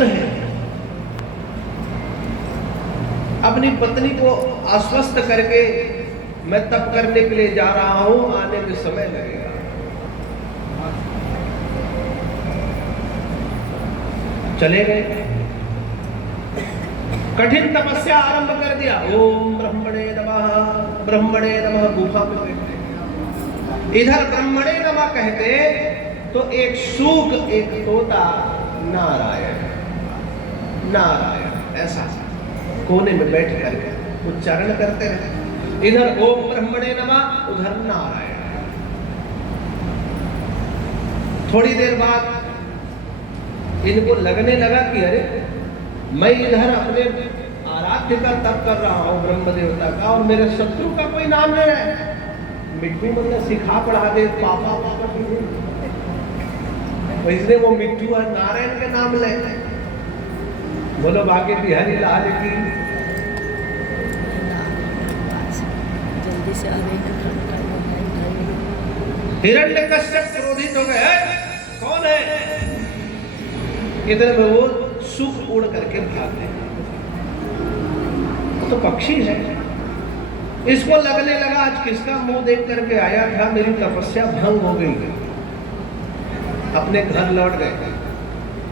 असुर है। अपनी पत्नी को आश्वस्त करके मैं तप करने के लिए जा रहा हूं, आने में समय लगेगा। चले गए, कठिन तपस्या आरंभ कर दिया। ओम ब्रह्मणे नमः, ब्रह्मणे नमः, गुफा में बैठे। इधर ब्रह्मणे नमः कहते तो एक सूक, एक तोता नारायण नारायण ऐसा कोने में बैठ करके उच्चारण करते रहे। इधर ओम ब्रह्मणे नमः, उधर नारायण। थोड़ी देर बाद इनको लगने लगा कि अरे मैं इधर अपने आराध्य का तप कर रहा हूं, ब्रह्म देवता का, और मेरे शत्रु का कोई नाम ले रहा है। मिट्टू मतलब सिखा पढ़ा दे पापा पापा, इसलिए वो मिट्टू और नारायण के नाम ले। बोलो बाकी बिहारी लाल की जल्दी से हिरण्यकश्यप क्रोधित हो गए, कौन है? इधर में वो सुख उड़ करके भागते, तो पक्षी है। इसको लगने लगा आज किसका मुंह देख करके आया था, मेरी तपस्या भंग हो गई। अपने घर लौट गए।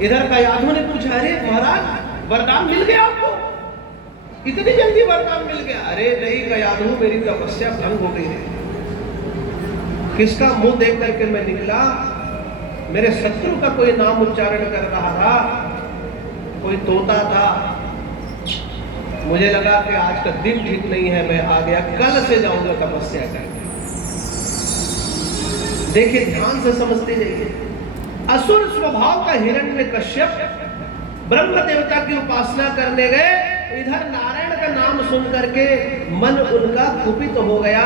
इधर का यादव ने पूछा, अरे महाराज वरदान मिल गया आपको? इतनी जल्दी वरदान मिल गया? अरे नहीं कयाधु, मेरी तपस्या भंग हो गई है। किसका मुंह देख करके मैं निकला? मेरे शत्रु का कोई नाम उच्चारण कर रहा था, कोई तोता था। मुझे लगा कि आज का दिन ठीक नहीं है, मैं आ गया, कल से जाऊंगा तपस्या करने। देखिए ध्यान से समझते जाइए। असुर स्वभाव का हिरण्यकश्यप ब्रह्म देवता की उपासना करने गए। इधर नारायण का नाम सुन करके मन उनका कुपित हो गया,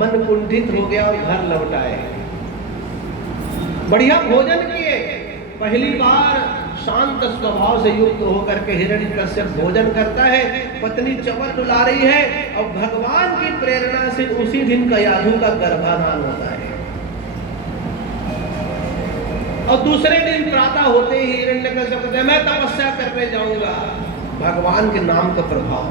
मन कुंठित हो गया और घर लौट आए। बढ़िया भोजन किए। पहली बार शांत स्वभाव से युक्त होकर के हिरण्यकश्यप भोजन करता है। पत्नी चवर डुला रही है और भगवान की प्रेरणा से उसी दिन कयाधु का गर्भाधान होता है। और दूसरे दिन प्रातः होते ही हिरण्यकश्यप कहते हैं मैं तपस्या करने जाऊंगा। भगवान के नाम का प्रभाव।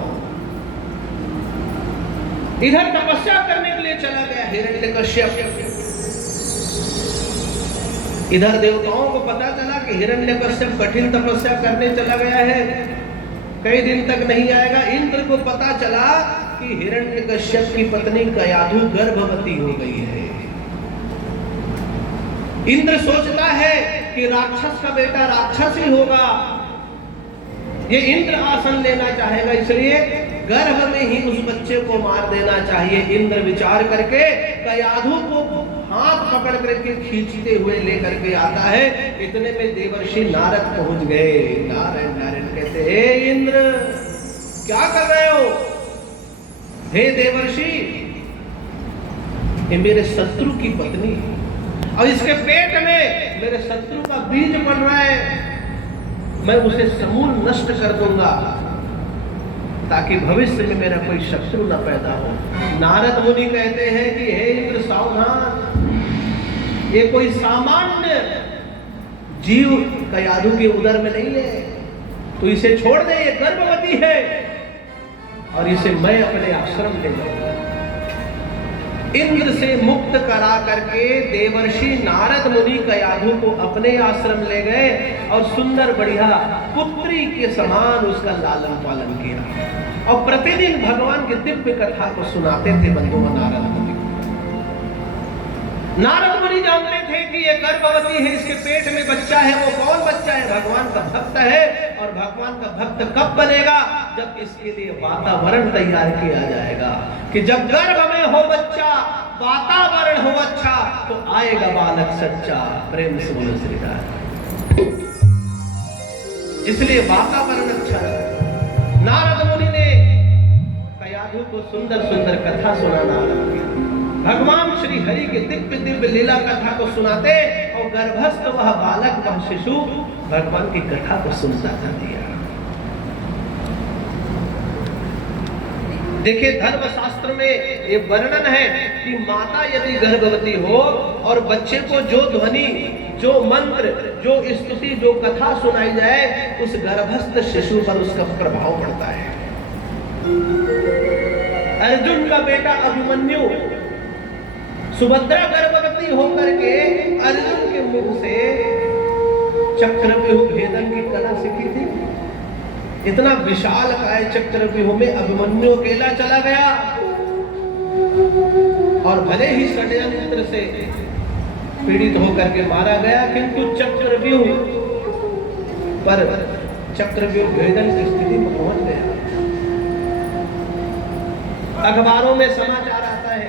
इधर तपस्या करने के लिए चला गया हिरण्यकश्यप। इधर देवताओं को पता चला कि हिरण्यकश्यप कठिन तपस्या करने चला गया है, कई दिन तक नहीं आएगा। इंद्र को पता चला कि हिरण्यकश्यप की पत्नी कयाधु गर्भवती हो गई है। इंद्र सोचता है कि राक्षस का बेटा राक्षस ही होगा, ये इंद्र आसन लेना चाहेगा, इसलिए गर्भ में ही उस बच्चे को मार देना चाहिए। इंद्र विचार करके कयाधु को हाथ पकड़ करके खींचते हुए लेकर के आता है। इतने में देवर्षि नारद पहुंच गए। नारायण नारायण कहते, हे इंद्र क्या कर रहे हो? हे देवर्षि, ये मेरे शत्रु की पत्नी और इसके पेट में मेरे शत्रु का बीज पड़ रहा है, मैं उसे समूल नष्ट कर दूंगा ताकि भविष्य में मेरा कोई शत्रु न पैदा हो। नारद मुनि कहते हैं कि हे इंद्र सावधान, ये कोई सामान्य जीव कयाधु के उदर में नहीं है, तो इसे छोड़ दे, ये गर्भवती है और इसे मैं अपने आश्रम ले जाऊंगा। इंद्र से मुक्त करा करके देवर्षि नारद मुनि कयाधु को अपने आश्रम ले गए और सुंदर बढ़िया पुत्री के समान उसका लालन पालन किया और प्रतिदिन भगवान की दिव्य कथा को सुनाते थे बंधुओं नारद मुनि। नारद मुनि जानते थे कि ये गर्भवती है, इसके पेट में बच्चा है। वो कौन बच्चा है? भगवान का भक्त है। और भगवान का भक्त कब बनेगा? जब इसके लिए वातावरण तैयार किया जाएगा कि जब गर्भ में हो बच्चा, वातावरण हो अच्छा, तो आएगा बालक सच्चा। प्रेम से बोलो श्री राम। इसलिए वातावरण अच्छा रहा। नारद मुनि ने कयाधु को सुंदर सुंदर कथा सुनाना आरंभ किया। भगवान श्री हरि के दिव्य दिव्य लीला कथा को सुनाते और गर्भस्थ वह बालक, वह शिशु भगवान की कथा को सुनता था दिया। देखिए धर्मशास्त्र में ये वर्णन है कि माता यदि गर्भवती हो और बच्चे को जो ध्वनि जो मंत्र, जो स्तुति, जो कथा सुनाई जाए, उस गर्भस्थ शिशु पर उसका प्रभाव पड़ता है। अर्जुन का बेटा अभिमन्यु, सुभद्रा गर्भवती होकर के अर्जुन के मुख से चक्रव्यूह भेदन की कला सीखी थी। इतना विशाल काय चक्रव्यूह में अभिमन्यु अकेला चला गया, और भले ही षड्यंत्र से पीड़ित होकर के मारा गया, किंतु चक्रव्यूह पर चक्रव्यूह भेदन की स्थिति में पहुंच गया। अखबारों में समाचार आता है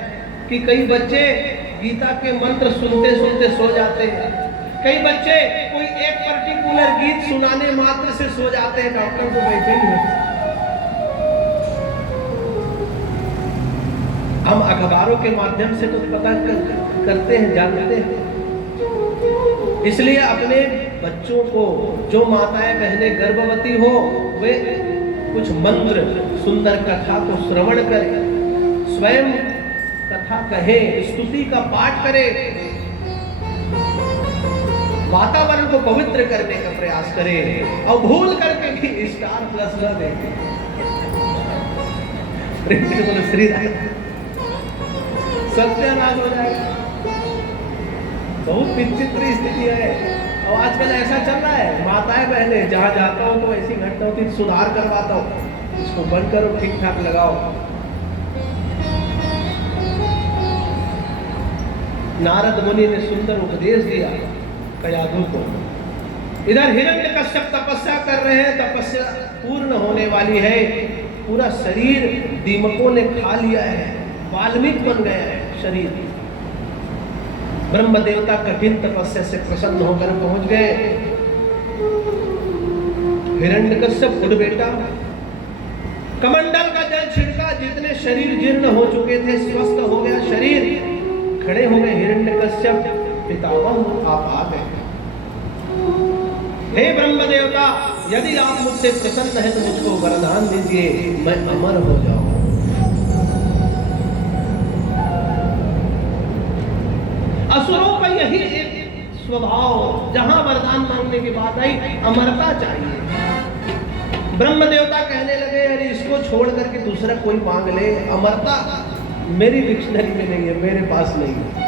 कि कई बच्चे गीता के मंत्र सुनते सुनते सो जाते हैं, कई बच्चे कोई एक पर्टिकुलर गीत सुनाने मात्र से सो जाते हैं। डॉक्टर को बैठे ही हम अखबारों के माध्यम से तो पता करते हैं, जानते हैं। इसलिए अपने बच्चों को, जो माताएं बहनें गर्भवती हो, वे कुछ मंत्र, सुंदर कथा को श्रवण करें, स्वयं कथा कहें, स्तुति का पाठ करें, वातावरण को पवित्र करने का प्रयास करें, और भूल करके भी स्टार प्लस न देखें। श्री राम सत्यानाश हो जाएगा। बहुत विचित्र स्थिति है, और आजकल ऐसा चल रहा है। माताएं बहनें, जहां जाता हूं तो ऐसी घटना होती, सुधार करवाता हूं, इसको बंद करो, ठीक ठाक लगाओ। नारद मुनि ने सुंदर उपदेश दिया कयाधु को। इधर हिरण्यकश्यप तपस्या कर रहे हैं, तपस्या पूर्ण होने वाली है, पूरा शरीर दीमकों ने खा लिया है, वाल्मीकि बन गया है शरीर। ब्रह्म देवता कठिन तपस्या से प्रसन्न होकर पहुंच गए। हिरण्यकश्यप उठ बेटा, कमंडल का जल छिड़का, जितने शरीर जीर्ण हो चुके थे, स्वस्थ हो गया शरीर, खड़े हो गए। हिरण्यकश्यप, पितामह आप आ गए। हे ब्रह्म देवता, यदि आप मुझसे प्रसन्न हैं तो मुझको वरदान दीजिए, मैं अमर हो जाऊं। असुरों का यही एक स्वभाव, जहां वरदान मांगने की बात आई, अमरता चाहिए। ब्रह्म देवता कहने लगे, अरे इसको छोड़ करके दूसरा कोई मांग ले, अमरता मेरी डिक्शनरी में नहीं है, मेरे पास नहीं है।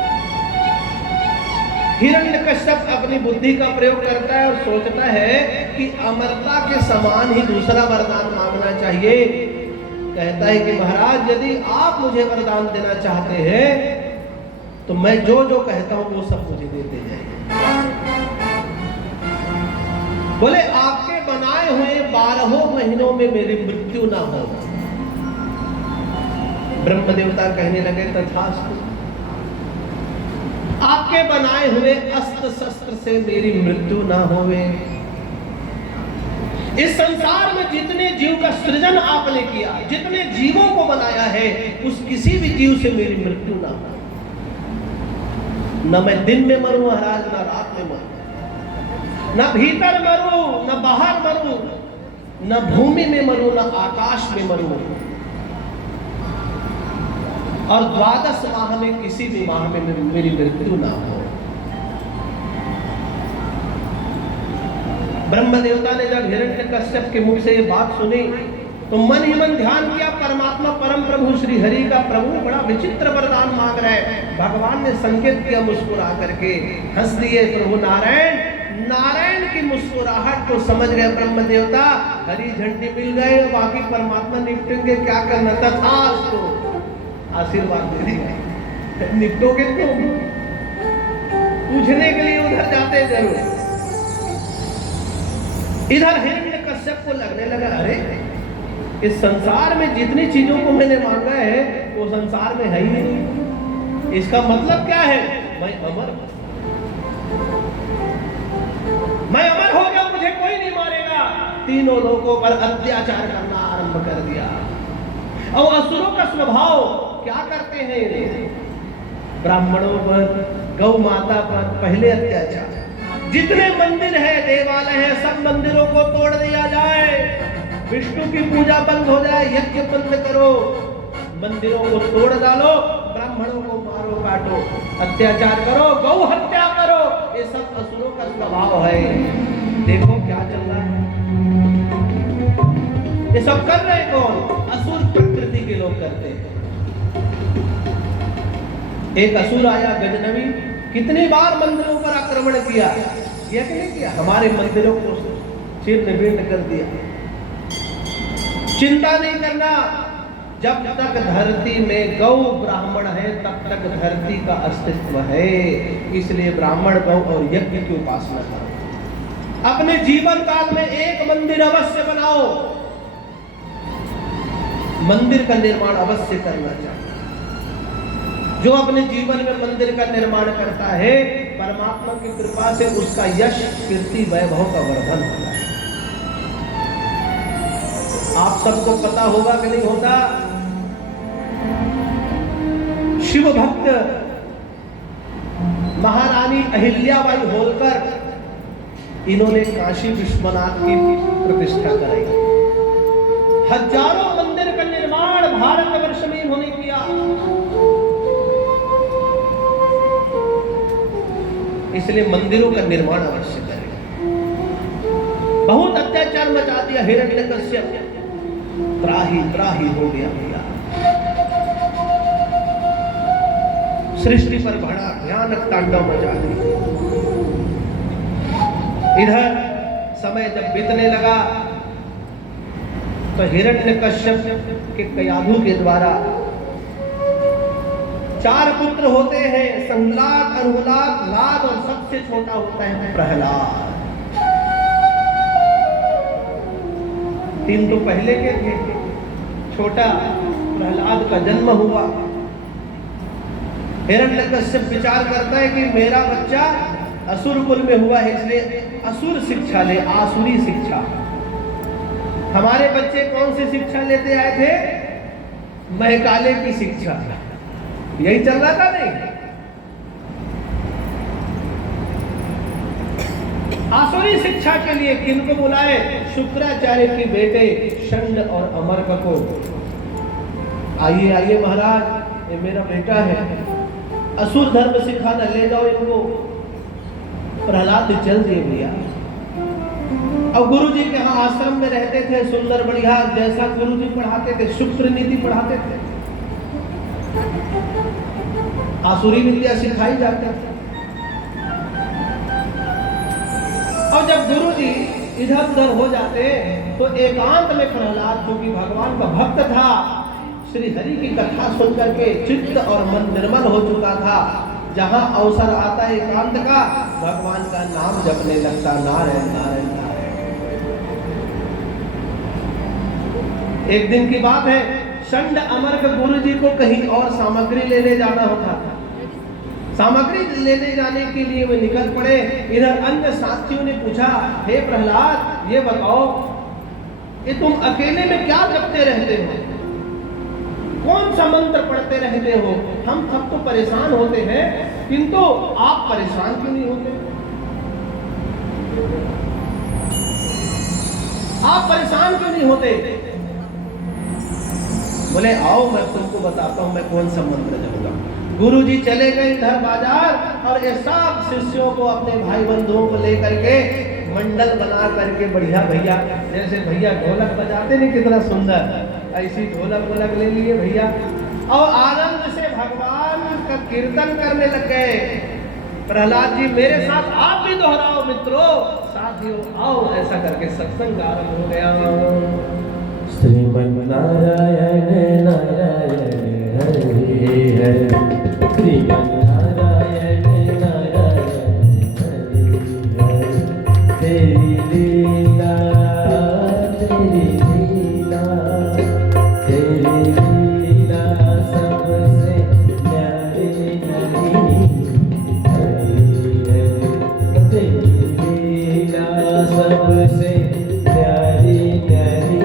हिरण्यकश्यप अपनी बुद्धि का प्रयोग करता है और सोचता है कि अमरता के समान ही दूसरा वरदान मांगना चाहिए। कहता है कि महाराज, यदि आप मुझे वरदान देना चाहते हैं तो मैं जो जो कहता हूं वो सब मुझे देते जाइए। बोले, आपके बनाए हुए 12 महीनों में मेरी मृत्यु ना हो। ब्रह्म देवता कहने लगे, तथास्तु, आपके बनाए हुए अस्त्र शस्त्र से मेरी मृत्यु ना होवे। इस संसार में जितने जीव का सृजन आपने किया, जितने जीवों को बनाया है, उस किसी भी जीव से मेरी मृत्यु ना हो। न मैं दिन में मरूं महाराज, न रात में मरूं, न भीतर मरूं, न बाहर मरूं, न भूमि में मरूं, न आकाश में मरूं, और 12 माह में किसी भी माह में मेरी मृत्यु ना हो। ब्रह्म देवता ने जब हिरण्यकश्यप के मुख से ये बात सुनी तो मन ही मन ध्यान किया, परमात्मा परम प्रभु श्री हरि का प्रभु बड़ा विचित्र वरदान मांग रहा है। भगवान ने संकेत किया मुस्कुरा करके, हंस दिए प्रभु नारायण। नारायण की मुस्कुराहट को समझ गए ब्रह्म देवता, हरी झंडी मिल गए, बाकी परमात्मा निपटेंगे, क्या करना था। तो आशीर्वाद दे दिया, निपटोगे तुम। पूछने के लिए उधर जाते जरूर। इधर हिरण्यकश्यप को लगने लगा, अरे इस संसार में जितनी चीजों को मैंने मांगा है वो संसार में है ही नहीं। इसका मतलब क्या है? मैं अमर हो गया, मुझे कोई नहीं मारेगा। तीनों लोगों पर अत्याचार करना आरंभ कर दिया। और असुरों का स्वभाव क्या करते हैं? ब्राह्मणों पर, गौ माता पर पहले अत्याचार। जितने मंदिर है, देवालय है, सब मंदिरों को तोड़ दिया जाए, विष्णु की पूजा बंद हो जाए, यज्ञ बंद करो, मंदिरों को तोड़ डालो, ब्राह्मणों को मारो काटो, अत्याचार करो, गौ हत्या करो, ये सब असुरों का स्वभाव है। देखो क्या चल रहा है, ये सब कर रहे कौन? असुर प्रकृति के लोग करते हैं। एक असुर आया गजनवी, कितनी बार मंदिरों पर आक्रमण किया, यह कि नहीं किया, हमारे मंदिरों को चीर्ण विर्ण कर दिया। चिंता नहीं करना, जब तक धरती में गौ ब्राह्मण है तब तक धरती का अस्तित्व है। इसलिए ब्राह्मण, गौ और यज्ञ की उपासना करो। अपने जीवन काल में एक मंदिर अवश्य बनाओ, मंदिर का निर्माण अवश्य करना चाहिए। जो अपने जीवन में मंदिर का निर्माण करता है, परमात्मा की कृपा से उसका यश, कीर्ति, वैभव का वर्धन होता है। आप सबको पता होगा कि नहीं होता, शिव भक्त महारानी अहिल्याबाई होलकर, इन्होंने काशी विश्वनाथ की प्रतिष्ठा कराई। हजारों मंदिर का निर्माण भारतवर्ष में इन्होंने किया। इसलिए मंदिरों का निर्माण अवश्य करें। बहुत अत्याचार मचा दिया हिरण्यकश्यप, त्राही त्राही हो गया भैया। सृष्टि पर बड़ा भयानक तांडव मचा दिया। इधर समय जब बीतने लगा तो हिरण्यकश्यप के कयाधु के द्वारा 4 पुत्र होते हैं, संलाद, अनुलाद, लाद और सबसे छोटा होता है प्रहलाद। 3 तो पहले के थे, छोटा प्रहलाद का जन्म हुआ। हिरण्यकश्यप विचार करता है कि मेरा बच्चा असुर कुल में हुआ है, इसलिए असुर शिक्षा ले, आसुरी शिक्षा। हमारे बच्चे कौन सी शिक्षा लेते आए थे? महकाले की शिक्षा। यही चल रहा था नहीं? आसुरी शिक्षा के लिए किनको बुलाए? शुक्राचार्य के बेटे षंड और अमर्क को। आइए आइए महाराज, ये मेरा बेटा है, असुर धर्म सिखाना, ले जाओ इनको। प्रहलाद चल दिए भैया। अब गुरु जी के यहाँ आश्रम में रहते थे, सुंदर बढ़िया, जैसा गुरु जी पढ़ाते थे, शुक्र नीति पढ़ाते थे, आसुरी विद्या सिखाई जाती थी। और जब गुरु जी इधर उधर हो जाते तो एकांत में प्रहलाद, जो कि भगवान का भक्त था, श्री हरि की कथा सुन करके चित्त और मन निर्मल हो चुका था, जहां अवसर आता एकांत का, भगवान का नाम जपने लगता, नारायण नारायण नारायण। एक दिन की बात है, षंड अमर्क गुरु जी को कहीं और सामग्री लेने जाना होता था। सामग्री लेने जाने के लिए वे निकल पड़े। इधर अन्य साथियों ने पूछा, हे प्रहलाद, ये बताओ, ये तुम अकेले में क्या जपते रहते हो? कौन सा मंत्र पढ़ते रहते हो? हम सब तो परेशान होते हैं, किंतु आप परेशान क्यों नहीं होते? आप परेशान क्यों नहीं होते? बोले आओ मैं तुमको बताता हूं मैं कौन सा मंत्र जपूंगा। गुरु जी चले गए इधर बाजार, और ये सब शिष्यों को, अपने भाई बंधुओं को लेकर के मंडल बना करके, बढ़िया भैया, जैसे भैया ढोलक बजाते नहीं कितना सुंदर, ऐसी ढोलक वोलक ले लिए भैया, और आनंद से भगवान का कीर्तन करने लग गए। प्रहलाद जी, मेरे साथ आप भी दोहराओ मित्रों, साथियों आओ, ऐसा करके सत्संग आरंभ हो गया। श्रीमन्नारायण नारायण हरे हरे, श्रीमन्नारायण नारायण हरे हरे। तेरी लीला तेरी लीला, तेरी लीला सबसे प्यारी नहीं हरे हरे। तेरी लीला सबसे प्यारी नहीं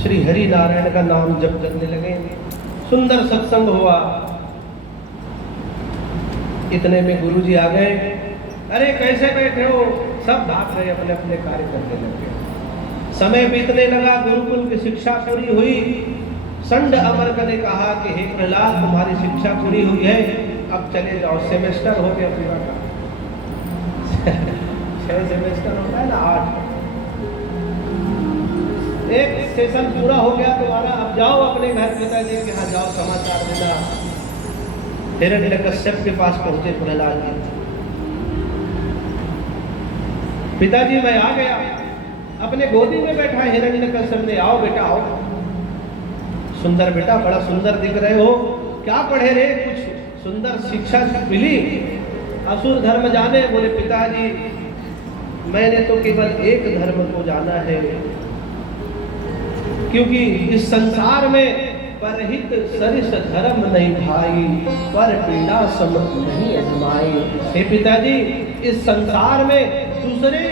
श्री हरि नारायण का नाम जप करने लगे। सुंदर सत्संग हुआ। इतने में गुरुजी आ गए। अरे कैसे बैठे हो? सब भाग गए, अपने अपने कार्य करने लगे। समय बीतने लगा, गुरुकुल की शिक्षा पूरी हुई। संड अमरक ने कहा कि हे प्रहलाद, तुम्हारी शिक्षा पूरी हुई है, अब चले जाओ। सेमेस्टर हो गया पूरा का 6 सेमेस्टर होता है ना, 8। एक सेशन पूरा हो गया तुम्हारा, अब जाओ अपने घर। पिताजी के यहाँ जाओ, समाचार देना। हिरण्यकश्यप के पास पहुंचे प्रहलाद जी। पिताजी मैं आ गया। अपने गोदी में बैठा हिरण्यकश्यप ने, आओ बेटा आओ। सुंदर बेटा, बड़ा सुंदर दिख रहे हो, क्या पढ़े रे? कुछ सुंदर शिक्षा मिली? असुर धर्म जाने? बोले पिताजी मैंने तो केवल एक धर्म को जाना है, क्योंकि इस संसार में परहित सरिस धर्म नहीं भाई, पर पीड़ा सम नहीं अजमाई। हे पिताजी, इस संसार में दूसरे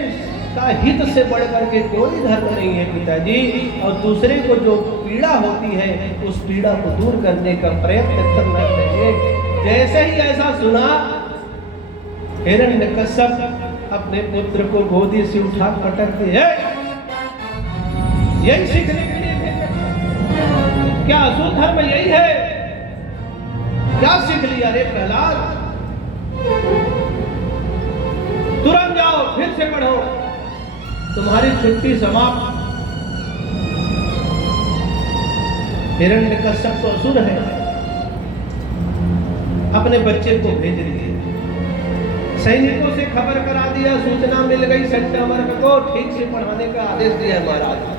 का हित से बढ़ करके कोई धर्म नहीं है पिताजी, और दूसरे को जो पीड़ा होती है उस पीड़ा को दूर करने का प्रयत्न करना चाहिए। जैसे ही ऐसा सुना, हिरण्यकश्यप अपने पुत्र को गोदी से उठा पटक दिए। यही सीखने के लिए क्या असुर धर्म यही है? क्या सीख लिया रे प्रहलाद? तुरंत जाओ, फिर से पढ़ो, तुम्हारी छुट्टी समाप्त। हिरण्यकश्यप तो असुर है। अपने बच्चे को भेज दिए, सैनिकों से खबर करा दिया, सूचना मिल गई। संड अमरक को ठीक से पढ़ाने का आदेश दिया महाराज।